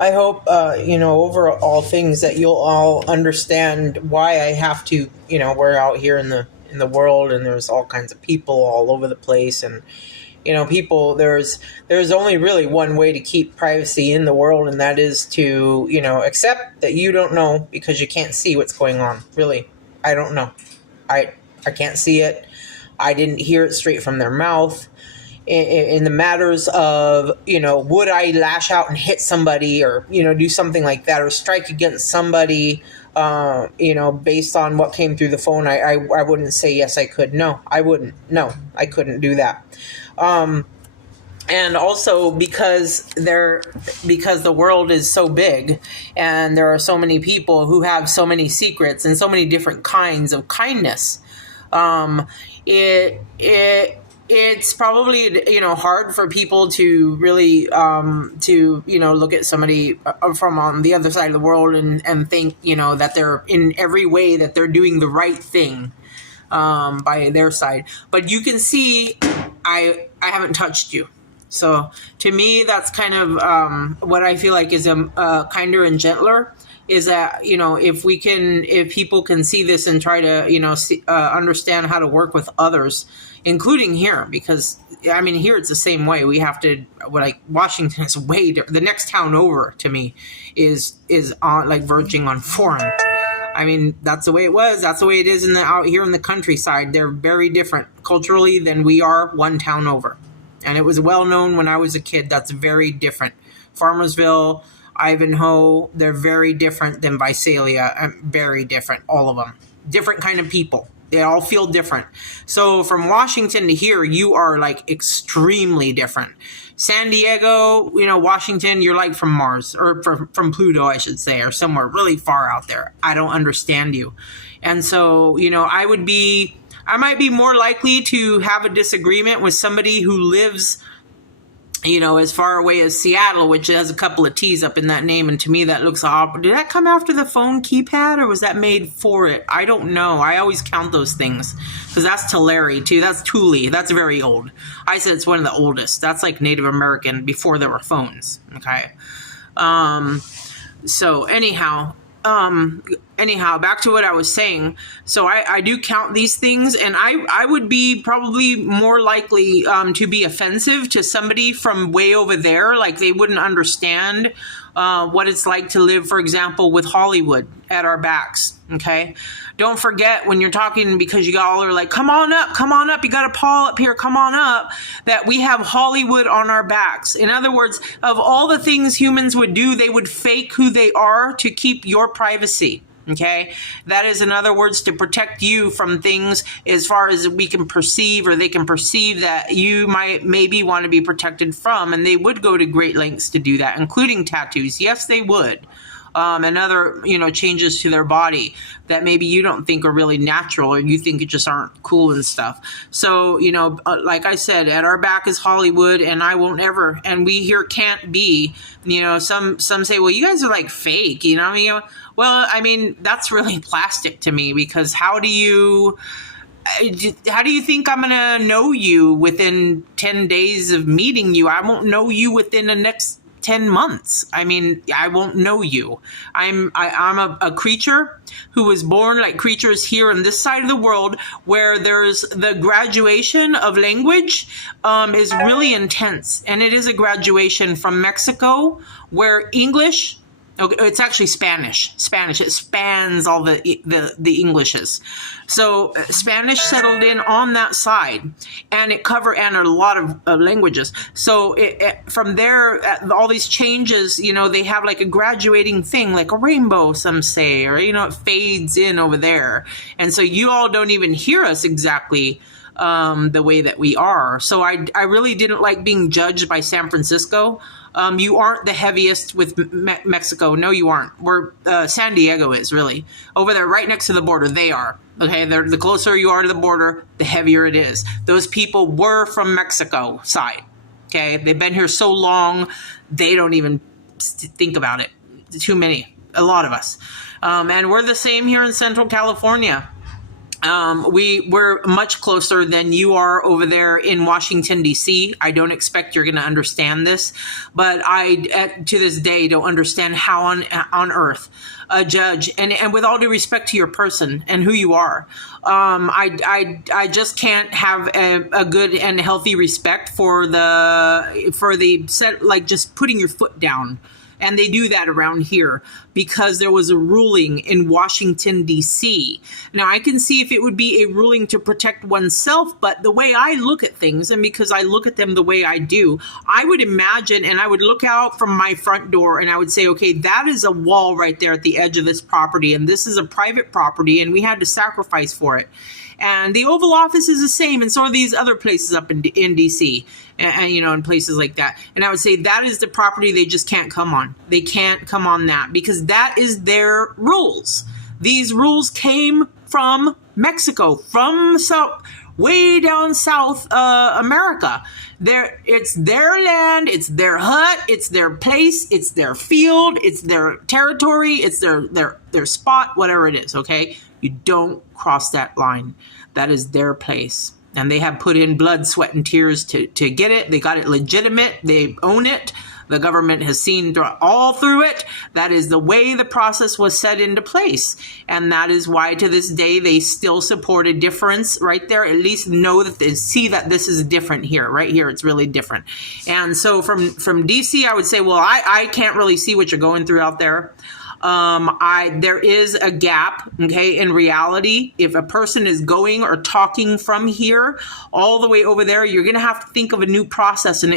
I hope, over all things that you'll all understand why I have to, we're out here in the world, and there's all kinds of people all over the place, and people, there's only really one way to keep privacy in the world, and that is to, accept that you don't know because you can't see what's going on. Really, I don't know. I can't see it. I didn't hear it straight from their mouth. In the matters of, would I lash out and hit somebody, or, do something like that, or strike against somebody, based on what came through the phone, I wouldn't say yes, I could. No, I wouldn't. No, I couldn't do that. And also because the world is so big, and there are so many people who have so many secrets and so many different kinds of kindness, it's probably hard for people to really look at somebody from on the other side of the world and think that they're in every way that they're doing the right thing by their side. But you can see I haven't touched you. So to me, that's kind of what I feel like is kinder and gentler, is that, if people can see this and try to, understand how to work with others, including here, because here it's the same way. We have to, Washington is way different. The next town over to me is on, verging on foreign. That's the way it was. That's the way it is out here in the countryside. They're very different culturally than we are one town over. And it was well known when I was a kid. That's very different. Farmersville, Ivanhoe, they're very different than Visalia. Very different, all of them. Different kind of people. They all feel different. So from Washington to here, you are extremely different. San Diego, Washington, you're like from Mars, or from Pluto, I should say, or somewhere really far out there. I don't understand you. And so, I might be more likely to have a disagreement with somebody who lives, as far away as Seattle, which has a couple of T's up in that name. And to me, that looks odd. Did that come after the phone keypad, or was that made for it? I don't know. I always count those things, because that's Tulare too. That's Thule. That's very old. I said it's one of the oldest. That's like Native American before there were phones. Okay. So anyhow, back to what I was saying. So I do count these things, and I would be probably more likely to be offensive to somebody from way over there. Like, they wouldn't understand what it's like to live, for example, with Hollywood at our backs. Okay. Don't forget, when you're talking, because you all are like, come on up, you got a Paul up here, come on up, that we have Hollywood on our backs. In other words, of all the things humans would do, they would fake who they are to keep your privacy. Okay, that is, in other words, to protect you from things as far as we can perceive, or they can perceive that you might maybe want to be protected from, and they would go to great lengths to do that, including tattoos. Yes, they would. And other, changes to their body that maybe you don't think are really natural, or you think it just aren't cool and stuff. So, like I said, at our back is Hollywood, and I won't ever, and we here can't be, some say, well, you guys are like fake, well, that's really plastic to me, because how do you think I'm going to know you within 10 days of meeting you? I won't know you within the next 10 months. I won't know you. I'm a creature who was born like creatures here on this side of the world, where there's the graduation of language is really intense. And it is a graduation from Mexico, where English, it's actually Spanish. It spans all the Englishes. So Spanish settled in on that side, and it covered and a lot of languages. So from there, all these changes, they have like a graduating thing, like a rainbow, some say, or it fades in over there, and so you all don't even hear us exactly the way that we are. So I really didn't like being judged by San Francisco. You aren't the heaviest with Mexico. No, you aren't. San Diego is really over there, right next to the border. They are. Okay, the closer you are to the border, the heavier it is. Those people were from Mexico side. Okay, they've been here so long, they don't even think about it. Too many, a lot of us. And we're the same here in Central California. we're much closer than you are over there in Washington, D.C. I don't expect you're going to understand this, but to this day, don't understand how on earth a judge, and with all due respect to your person and who you are, I just can't have a good and healthy respect for the set, like just putting your foot down. And they do that around here because there was a ruling in Washington, D.C. Now, I can see if it would be a ruling to protect oneself, but the way I look at things, and because I look at them the way I do, I would imagine, and I would look out from my front door and I would say, okay, that is a wall right there at the edge of this property, and this is a private property, and we had to sacrifice for it. And the Oval Office is the same, and so are these other places up in D.C. and in places like that. And I would say that is the property they just can't come on. They can't come on that because that is their rules. These rules came from Mexico, from way down South America. It's their land, it's their hut, it's their place, it's their field, it's their territory, it's their spot, whatever it is, okay? You don't cross that line. That is their place. And they have put in blood, sweat, and tears to get it. They got it legitimate. They own it. The government has seen all through it. That is the way the process was set into place. And that is why to this day they still support a difference right there. At least know that they see that this is different here. Right here, it's really different. And so from DC, I would say, well, I can't really see what you're going through out there. There is a gap, okay, in reality. If a person is going or talking from here all the way over there, you're going to have to think of a new process, and